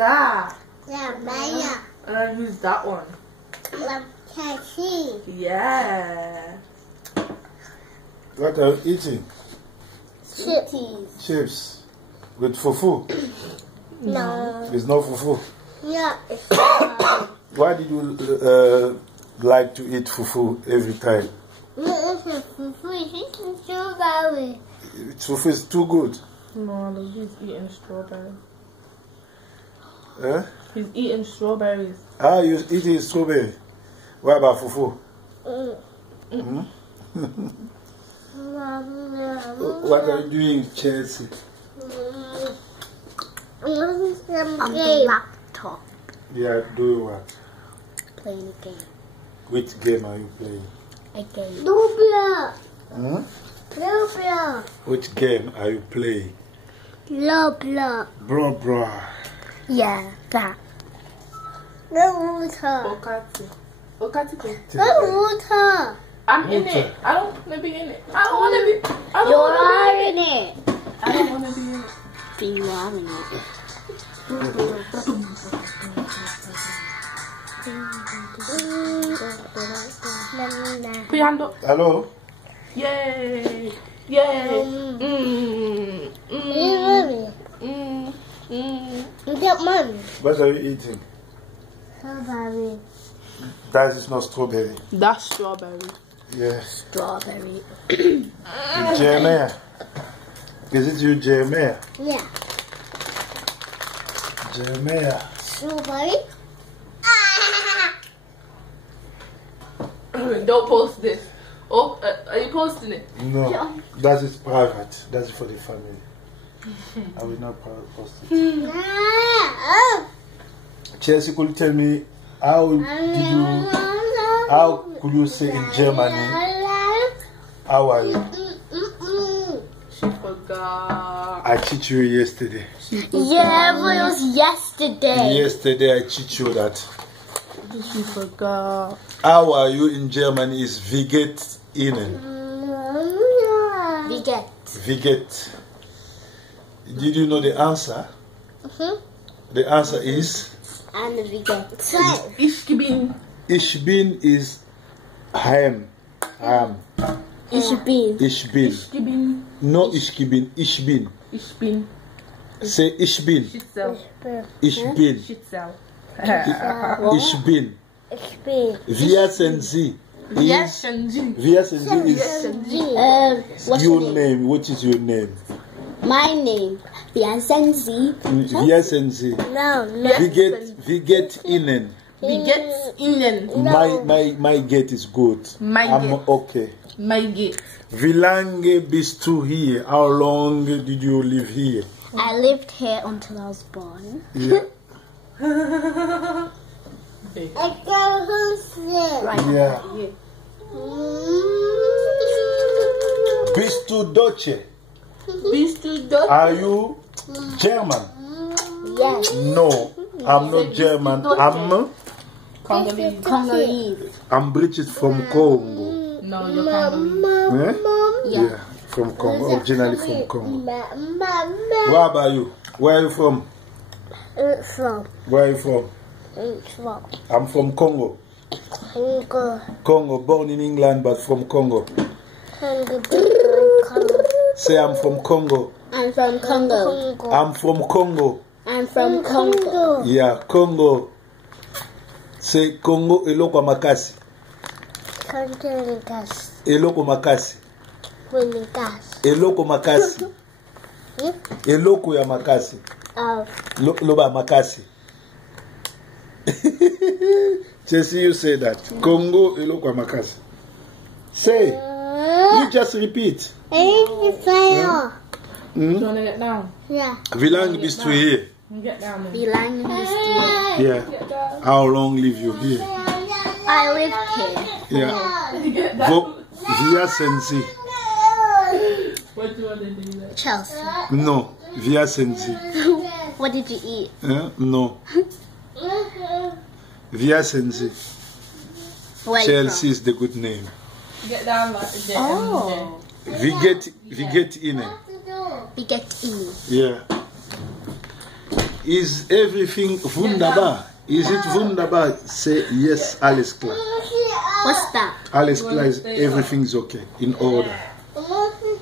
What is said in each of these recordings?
that? Yeah, Who's that one? Cassie. Yeah. What are you eating? Chips. Chips. With fufu? No. There's no fufu. Yeah, it's strawberry. Why did you like to eat fufu every time? No, it's fufu. It's strawberry. Fufu is too good. No, he's eating strawberries. Eh? He's eating strawberries. Ah, you eating strawberry. What about fufu? What are you doing, Chelsea? On the laptop. Yeah, doing what? Playing a game. Which game are you playing? A game. Roblox. Hmm? Roblox. Which game are you playing? Roblox. Bro. Yeah, that. The water. Okati. The water. I'm in it. I don't want to be in it. I don't want to be. I don't You want to are be in in it. it. I don't want to be in it. But you are in it. Put your hand up. Hello? Yay. Yay. You get money. What are you eating? Strawberry. That is not strawberry. That's strawberry. Yes. Strawberry. Jeremiah. Is it you, Jeremiah? Yeah. Jeremiah. Strawberry. Don't post this. Oh, are you posting it? No, that is private. That's for the family. I will not post it. Chelsea, could you tell me how could you say in Germany, how are you? She forgot. I teach you yesterday. Yeah, but it was yesterday. Yesterday I teach you that. She forgot. How are you in Germany is wie geht's Ihnen? We get. Wie geht's? Did you know the answer? The answer is And we get. Ich bin. Ich bin is I am. Ich bin. Ich bin. Ich bin. No ich bin. Ich bin. Ich bin. Say ich bin. Shitzel. Ich bin. Shitzel. Ich bin. Ich bin. Wir sind Sie. Yes, Is and you. wir sind Sie is What's your your name? name. What is your name? My name. Biansenzi. Wir sind Sie. No. Wie geht Ihnen? We get Ihnen. My gate is good. My I'm gate. okay. My gate. Wie lange bist du hier? How long did you live here? I lived here until I was born. Yeah. Right. Yeah. Bist du Deutsche? Bist du dort? Are you German? Yes. No, I'm not German. Congolese. I'm British from Congo. No, you're Congolese. Yeah, from Congo. Originally from Congo. What about you? Where are you from? From. Where are you from? From. I'm from Congo. Congo, born in England but from Congo. Say I'm from Congo. I'm from Congo. I'm from Congo. I'm from Congo. Yeah, Congo. Say Congo eloko makasi. Eloko makasi. Eloko makasi. Eloko ya makasi. Loba makasi. Chelsea, you say that. Congo eloko ya makasi. Say. You just repeat. Do you want to get down? Yeah. Wie lange bist du hier? Get down then. Bilang history. Yeah. How long live you here? I live here. Yeah. Get down. Wir sind Sie. What do you want to do then? Chelsea. No. Wir sind Sie. What did you eat? No. Wir sind Sie. Where Chelsea is the good name. Get down like the Oh. We get in it. We get in. Yeah. Is everything wunderbar? Is it wunderbar? Say yes, alles klar. What's that? Alles klar is everything's okay, in order.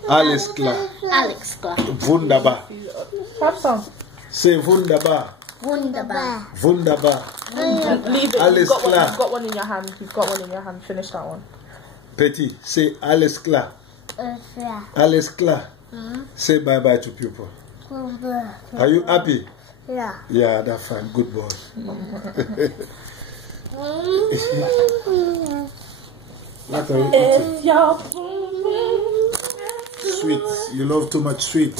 Alles klar. Alex Clark. Wunderbar. Have some. Say wunderbar. Wunderbar. Wunderbar. Leave it. Alles klar. You've got one in your hand. You've got one in your hand. Finish that one. Petit, say alles klar. Alles klar. Say bye bye to people. Are you happy? Yeah. Yeah, that's fine. Good boy. What are you eating? It's your Sweet. You love too much sweet.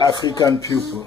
African pupil.